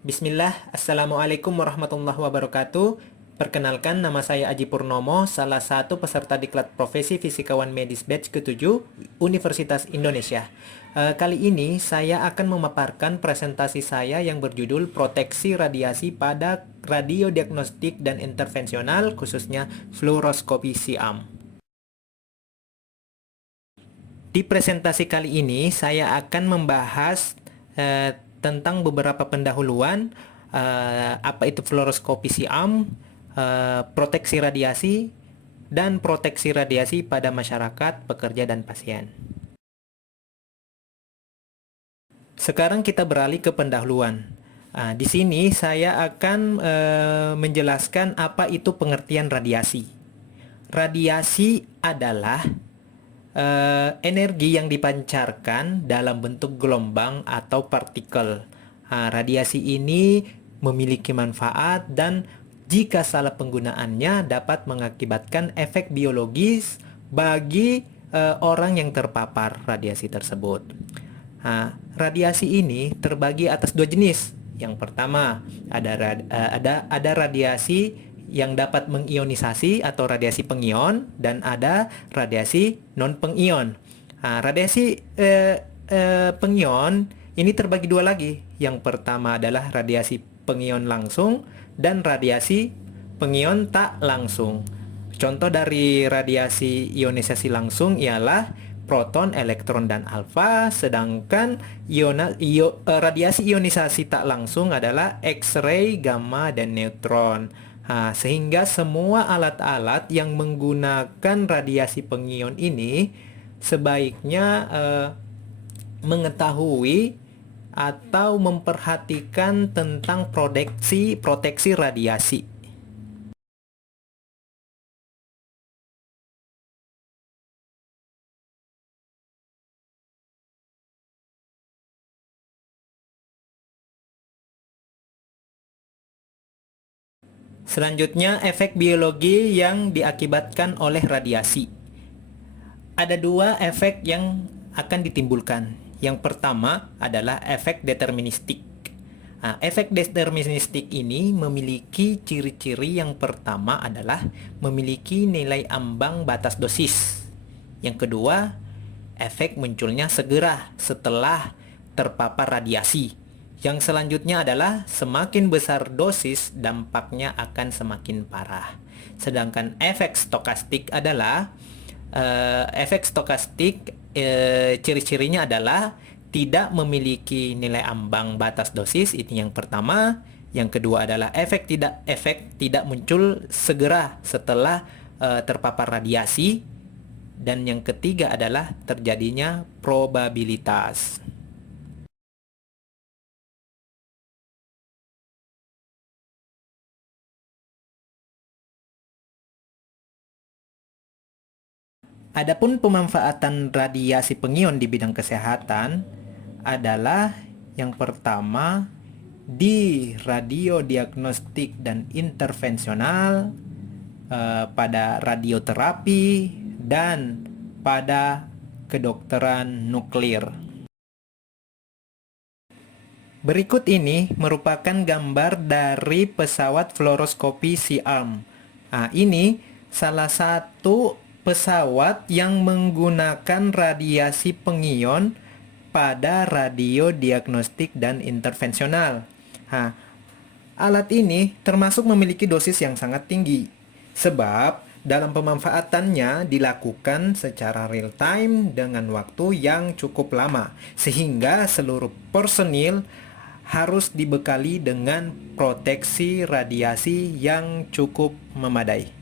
Bismillah, Assalamualaikum warahmatullahi wabarakatuh. Perkenalkan, nama saya Aji Purnomo, salah satu peserta diklat profesi Fisikawan Medis batch ke-7 Universitas Indonesia. Kali ini saya akan memaparkan presentasi saya yang berjudul Proteksi Radiasi pada Radiodiagnostik dan Intervensional, khususnya fluoroskopi SIAM. Di presentasi kali ini saya akan membahas tentang beberapa pendahuluan, apa itu fluoroskopi SIAM, proteksi radiasi, dan proteksi radiasi pada masyarakat, pekerja, dan pasien. Sekarang kita beralih ke pendahuluan. Di sini saya akan menjelaskan apa itu pengertian radiasi. Radiasi adalah energi yang dipancarkan dalam bentuk gelombang atau partikel. Radiasi ini memiliki manfaat dan jika salah penggunaannya dapat mengakibatkan efek biologis bagi orang yang terpapar radiasi tersebut. Radiasi ini terbagi atas dua jenis. Yang pertama ada radiasi yang dapat mengionisasi atau radiasi pengion, dan ada radiasi non pengion. Radiasi pengion ini terbagi dua lagi. Yang pertama adalah radiasi pengion langsung dan radiasi pengion tak langsung. Contoh dari radiasi ionisasi langsung ialah proton, elektron, dan alfa, sedangkan radiasi ionisasi tak langsung adalah X-ray, gamma, dan neutron. Sehingga semua alat-alat yang menggunakan radiasi pengion ini sebaiknya mengetahui atau memperhatikan tentang proteksi radiasi. Selanjutnya, efek biologi yang diakibatkan oleh radiasi. Ada dua efek yang akan ditimbulkan. Yang pertama adalah efek deterministik. Efek deterministik ini memiliki ciri-ciri. Yang pertama adalah memiliki nilai ambang batas dosis. Yang kedua, efek munculnya segera setelah terpapar radiasi. Yang selanjutnya adalah semakin besar dosis, dampaknya akan semakin parah. Sedangkan efek stokastik adalah ciri-cirinya adalah tidak memiliki nilai ambang batas dosis. Ini yang pertama. Yang kedua adalah efek tidak muncul segera setelah terpapar radiasi. Dan yang ketiga adalah terjadinya probabilitas. Adapun pemanfaatan radiasi pengion di bidang kesehatan adalah yang pertama di radiodiagnostik dan intervensional, pada radioterapi, dan pada kedokteran nuklir. Berikut ini merupakan gambar dari pesawat fluoroskopi SIAM. Ini salah satu pesawat yang menggunakan radiasi pengion pada radiodiagnostik dan intervensional. Alat ini termasuk memiliki dosis yang sangat tinggi, sebab dalam pemanfaatannya dilakukan secara real time dengan waktu yang cukup lama, sehingga seluruh personil harus dibekali dengan proteksi radiasi yang cukup memadai.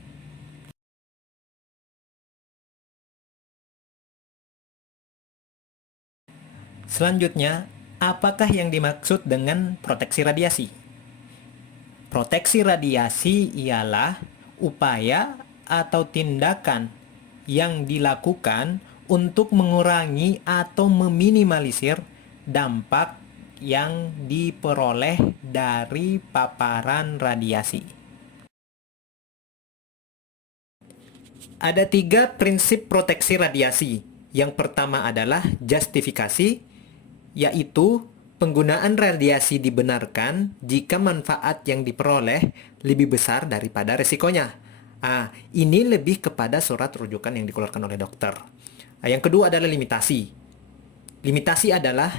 Selanjutnya, apakah yang dimaksud dengan proteksi radiasi? Proteksi radiasi ialah upaya atau tindakan yang dilakukan untuk mengurangi atau meminimalisir dampak yang diperoleh dari paparan radiasi. Ada 3 prinsip proteksi radiasi. Yang pertama adalah justifikasi, yaitu Penggunaan radiasi dibenarkan jika manfaat yang diperoleh lebih besar daripada resikonya. Ini lebih kepada surat rujukan yang dikeluarkan oleh dokter. Yang kedua adalah limitasi. Limitasi adalah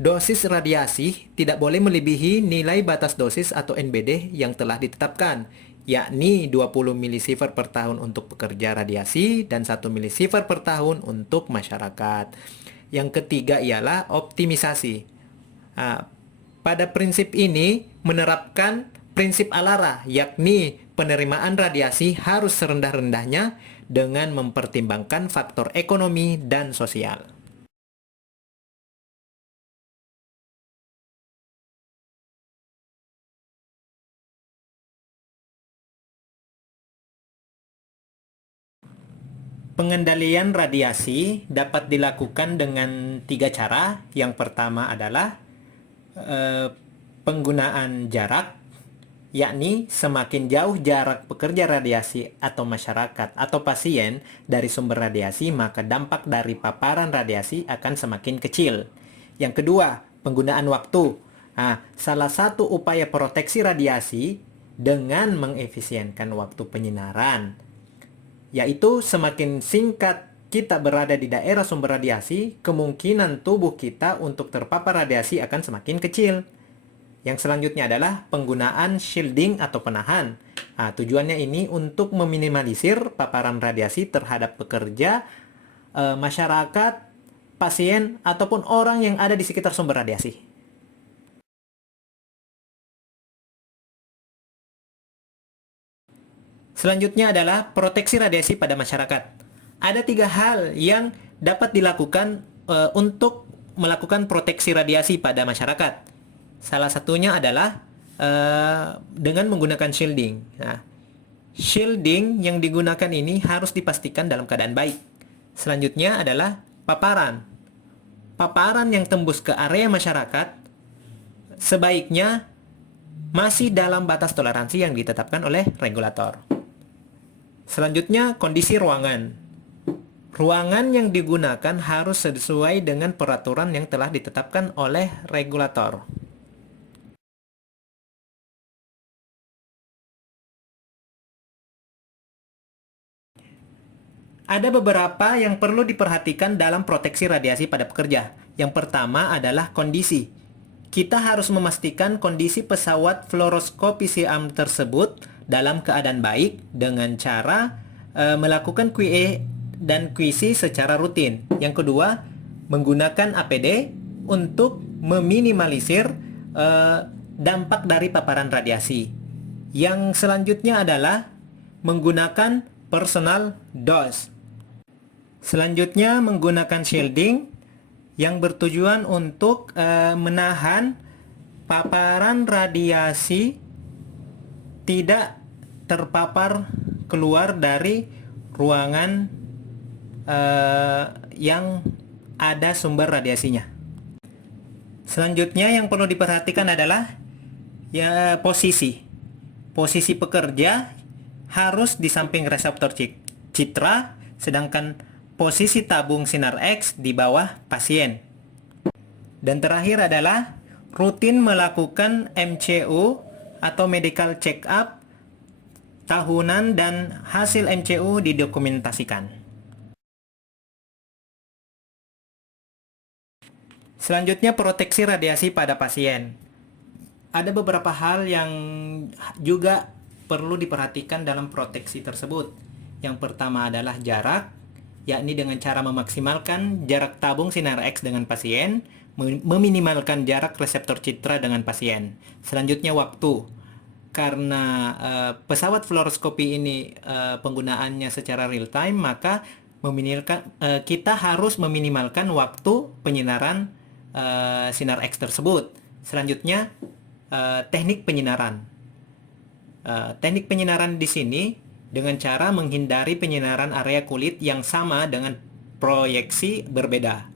dosis radiasi tidak boleh melebihi nilai batas dosis atau NBD yang telah ditetapkan, yakni 20 milisievert per tahun untuk pekerja radiasi dan 1 milisievert per tahun untuk masyarakat. Yang ketiga ialah optimisasi. Pada prinsip ini menerapkan prinsip ALARA, yakni penerimaan radiasi harus serendah-rendahnya dengan mempertimbangkan faktor ekonomi dan sosial. Pengendalian radiasi dapat dilakukan dengan 3 cara. Yang pertama adalah penggunaan jarak, yakni semakin jauh jarak pekerja radiasi atau masyarakat atau pasien dari sumber radiasi, maka dampak dari paparan radiasi akan semakin kecil. Yang kedua, penggunaan waktu. Salah satu upaya proteksi radiasi dengan mengefisienkan waktu penyinaran, yaitu semakin singkat kita berada di daerah sumber radiasi, kemungkinan tubuh kita untuk terpapar radiasi akan semakin kecil. Yang selanjutnya adalah penggunaan shielding atau penahan. Tujuannya ini untuk meminimalisir paparan radiasi terhadap pekerja, masyarakat, pasien, ataupun orang yang ada di sekitar sumber radiasi. Selanjutnya adalah proteksi radiasi pada masyarakat. Ada 3 hal yang dapat dilakukan untuk melakukan proteksi radiasi pada masyarakat. Salah satunya adalah dengan menggunakan shielding. Shielding yang digunakan ini harus dipastikan dalam keadaan baik. Selanjutnya adalah paparan. Paparan yang tembus ke area masyarakat sebaiknya masih dalam batas toleransi yang ditetapkan oleh regulator. Selanjutnya, kondisi ruangan. Ruangan yang digunakan harus sesuai dengan peraturan yang telah ditetapkan oleh regulator. Ada beberapa yang perlu diperhatikan dalam proteksi radiasi pada pekerja. Yang pertama adalah kondisi. Kita harus memastikan kondisi pesawat fluoroskopi siam tersebut dalam keadaan baik dengan cara melakukan QA dan QC secara rutin. Yang kedua, menggunakan APD untuk meminimalisir dampak dari paparan radiasi. Yang selanjutnya adalah menggunakan personal dose. Selanjutnya, menggunakan shielding yang bertujuan untuk menahan paparan radiasi tidak terpapar keluar dari ruangan yang ada sumber radiasinya. Selanjutnya yang perlu diperhatikan adalah posisi. Posisi pekerja harus di samping reseptor citra, sedangkan posisi tabung sinar X di bawah pasien. Dan terakhir adalah rutin melakukan MCU atau medical check up tahunan dan hasil MCU didokumentasikan. Selanjutnya, proteksi radiasi pada pasien. Ada beberapa hal yang juga perlu diperhatikan dalam proteksi tersebut. Yang pertama adalah jarak, yakni dengan cara memaksimalkan jarak tabung sinar X dengan pasien, meminimalkan jarak reseptor citra dengan pasien. Selanjutnya, waktu. Karena pesawat fluoroskopi ini penggunaannya secara real time, maka kita harus meminimalkan waktu penyinaran sinar X tersebut. Selanjutnya, teknik penyinaran. Teknik penyinaran di sini dengan cara menghindari penyinaran area kulit yang sama dengan proyeksi berbeda.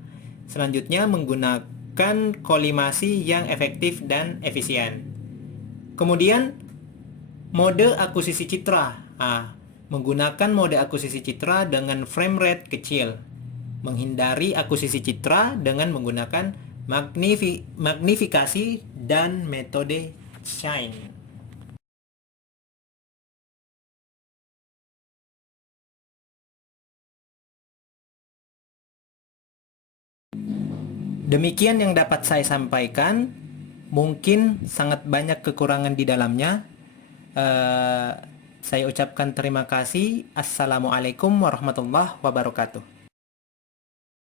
Selanjutnya, menggunakan kolimasi yang efektif dan efisien. Kemudian, mode akuisisi citra. Menggunakan mode akuisisi citra dengan frame rate kecil. Menghindari akuisisi citra dengan menggunakan magnifikasi, dan metode Shine. Demikian yang dapat saya sampaikan. Mungkin sangat banyak kekurangan di dalamnya. Saya ucapkan terima kasih. Assalamualaikum warahmatullahi wabarakatuh.